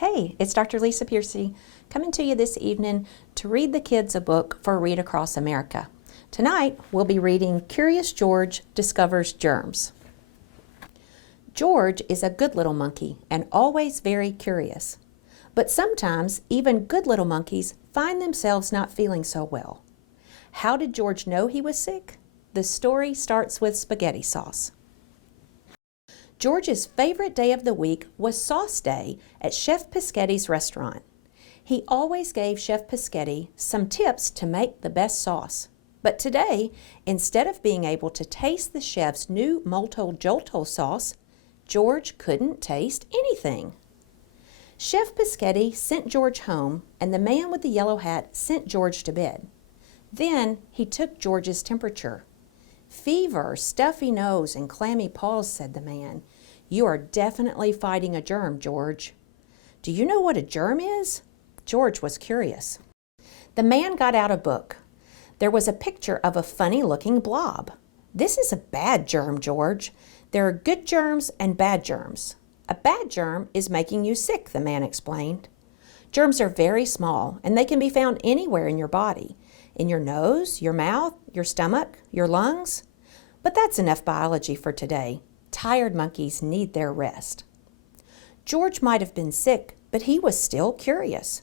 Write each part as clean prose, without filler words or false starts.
Hey, it's Dr. Lisa Piercey coming to you this evening to read the kids a book for Read Across America. Tonight, we'll be reading Curious George Discovers Germs. George is a good little monkey and always very curious. But sometimes, even good little monkeys find themselves not feeling so well. How did George know he was sick? The story starts with spaghetti sauce. George's favorite day of the week was Sauce Day at Chef Pischetti's restaurant. He always gave Chef Pischetti some tips to make the best sauce. But today, instead of being able to taste the chef's new Molto Jolto sauce, George couldn't taste anything. Chef Pischetti sent George home, and the man with the yellow hat sent George to bed. Then he took George's temperature. "Fever, stuffy nose, and clammy paws," said the man. "You are definitely fighting a germ, George." "Do you know what a germ is?" George was curious. The man got out a book. There was a picture of a funny-looking blob. "This is a bad germ, George. There are good germs and bad germs. A bad germ is making you sick," the man explained. Germs are very small, and they can be found anywhere in your body. In your nose, your mouth, your stomach, your lungs. But that's enough biology for today. Tired monkeys need their rest. George might have been sick, but he was still curious.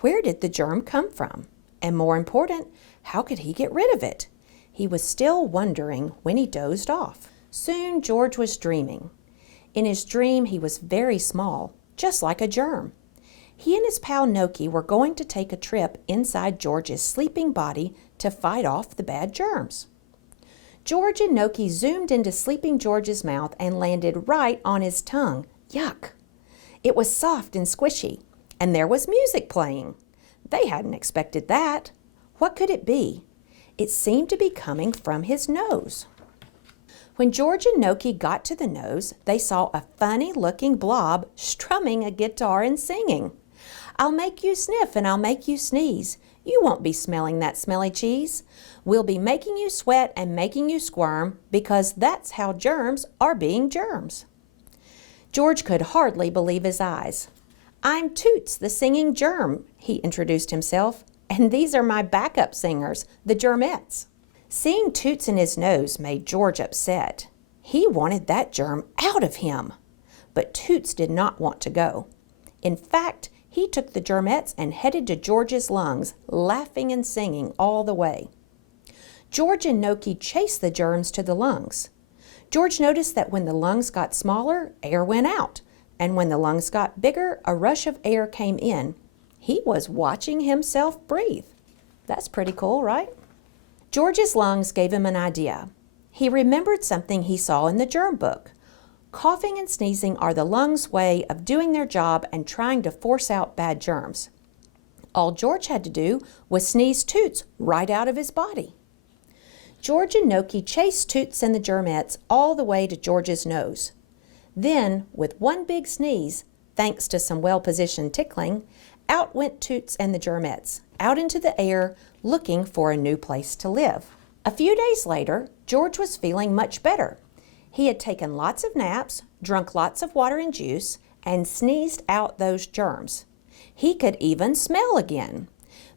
Where did the germ come from? And more important, how could he get rid of it? He was still wondering when he dozed off. Soon George was dreaming. In his dream, he was very small, just like a germ. He and his pal Noki were going to take a trip inside George's sleeping body to fight off the bad germs. George and Noki zoomed into sleeping George's mouth and landed right on his tongue. Yuck! It was soft and squishy, and there was music playing. They hadn't expected that. What could it be? It seemed to be coming from his nose. When George and Noki got to the nose, they saw a funny-looking blob strumming a guitar and singing. "I'll make you sniff and I'll make you sneeze. You won't be smelling that smelly cheese. We'll be making you sweat and making you squirm because that's how germs are being germs." George could hardly believe his eyes. "I'm Toots, the singing germ," he introduced himself, "and these are my backup singers, the germettes." Seeing Toots in his nose made George upset. He wanted that germ out of him. But Toots did not want to go. In fact, he took the germettes and headed to George's lungs, laughing and singing all the way. George and Noki chased the germs to the lungs. George noticed that when the lungs got smaller, air went out, and when the lungs got bigger, a rush of air came in. He was watching himself breathe. That's pretty cool, right? George's lungs gave him an idea. He remembered something he saw in the germ book. Coughing and sneezing are the lungs' way of doing their job and trying to force out bad germs. All George had to do was sneeze Toots right out of his body. George and Noki chased Toots and the germettes all the way to George's nose. Then, with one big sneeze, thanks to some well-positioned tickling, out went Toots and the germettes, out into the air, looking for a new place to live. A few days later, George was feeling much better. He had taken lots of naps, drunk lots of water and juice, and sneezed out those germs. He could even smell again.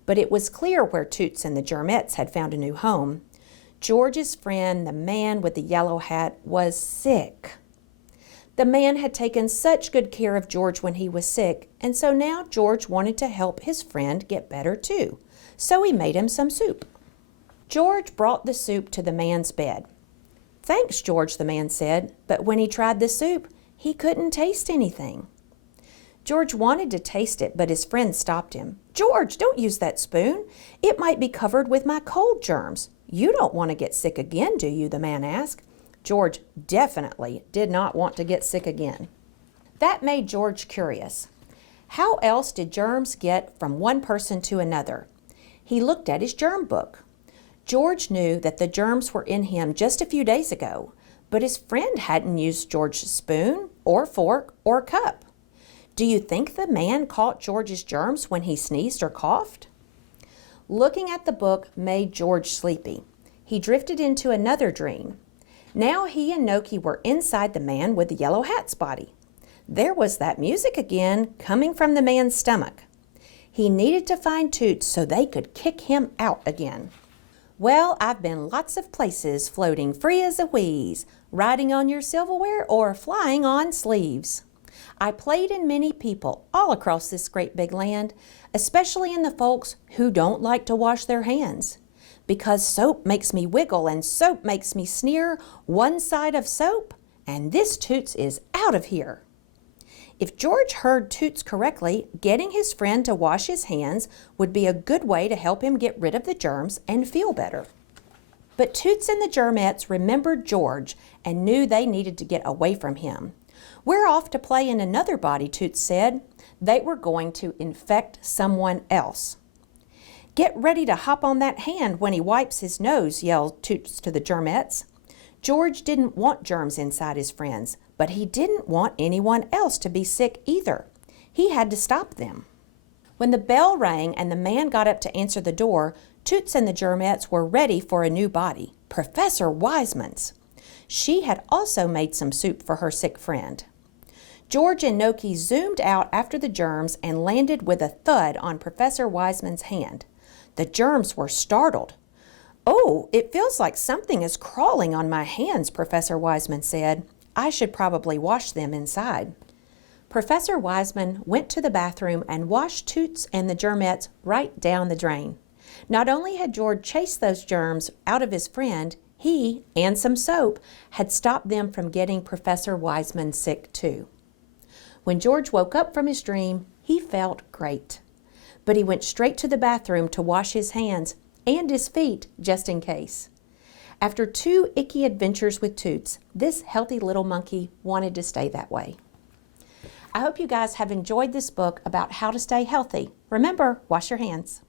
But it was clear where Toots and the germettes had found a new home. George's friend, the man with the yellow hat, was sick. The man had taken such good care of George when he was sick, and so now George wanted to help his friend get better too. So he made him some soup. George brought the soup to the man's bed. "Thanks, George," the man said, but when he tried the soup, he couldn't taste anything. George wanted to taste it, but his friend stopped him. "George, don't use that spoon. It might be covered with my cold germs. You don't want to get sick again, do you?" the man asked. George definitely did not want to get sick again. That made George curious. How else did germs get from one person to another? He looked at his germ book. George knew that the germs were in him just a few days ago, but his friend hadn't used George's spoon or fork or cup. Do you think the man caught George's germs when he sneezed or coughed? Looking at the book made George sleepy. He drifted into another dream. Now he and Noki were inside the man with the yellow hat's body. There was that music again, coming from the man's stomach. He needed to find Toots so they could kick him out again. Well, I've been lots of places, floating free as a wheeze, riding on your silverware or flying on sleeves. I played in many people all across this great big land, especially in the folks who don't like to wash their hands. Because soap makes me wiggle and soap makes me sneer, one side of soap, and this Toots is out of here. If George heard Toots correctly, getting his friend to wash his hands would be a good way to help him get rid of the germs and feel better. But Toots and the germettes remembered George and knew they needed to get away from him. "We're off to play in another body," Toots said. They were going to infect someone else. "Get ready to hop on that hand when he wipes his nose," yelled Toots to the germettes. George didn't want germs inside his friends, but he didn't want anyone else to be sick either. He had to stop them. When the bell rang and the man got up to answer the door, Toots and the germettes were ready for a new body, Professor Wiseman's. She had also made some soup for her sick friend. George and Noki zoomed out after the germs and landed with a thud on Professor Wiseman's hand. The germs were startled. "Oh, it feels like something is crawling on my hands," Professor Wiseman said. "I should probably wash them inside." Professor Wiseman went to the bathroom and washed Toots and the germettes right down the drain. Not only had George chased those germs out of his friend, he, and some soap, had stopped them from getting Professor Wiseman sick too. When George woke up from his dream, he felt great. But he went straight to the bathroom to wash his hands and his feet just in case. After 2 icky adventures with Toots, this healthy little monkey wanted to stay that way. I hope you guys have enjoyed this book about how to stay healthy. Remember, wash your hands.